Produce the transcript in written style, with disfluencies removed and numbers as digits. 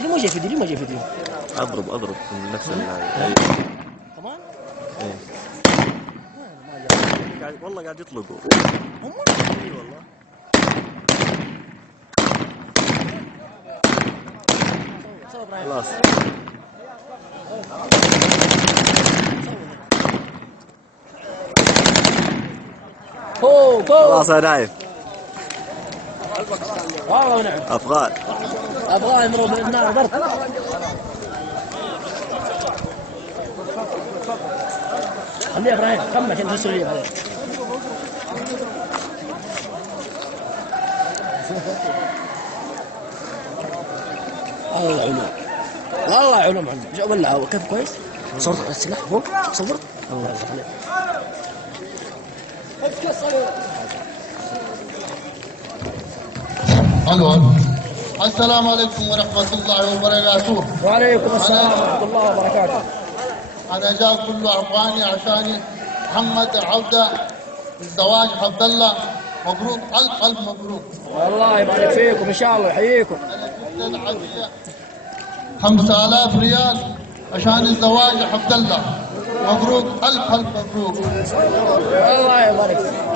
ليه ما جاي فيديو؟ ليه ما جاي فيديو؟ اضرب من نفس كمان؟ ايه والله قاعد يطلقوا هم؟ اي والله. صور ابراهيم. خلاص فوق خلاص يا نايف. والله ونعم. افغان ابغى يمروا بالنار برد. خليه يا ابراهيم خمك انت تسوي بعدين. والله علوم والله علوم عندك. شوف بالله كيف كويس؟ صورت السلاح فوق صورت؟ الله يرضى عليك. الو السلام عليكم ورحمة الله وبركاته. وعليكم السلام ورحمة الله وبركاته. أنا جاء كله أفغاني عشاني محمد عودة الزواج عبد الله. مبروك ألف مبروك. الله يبارك فيكم إن شاء الله يحييكم. أنا جبت العافية 5000 ريال عشان الزواج عبد الله. مبروك ألف مبروك. الله يبارك فيك.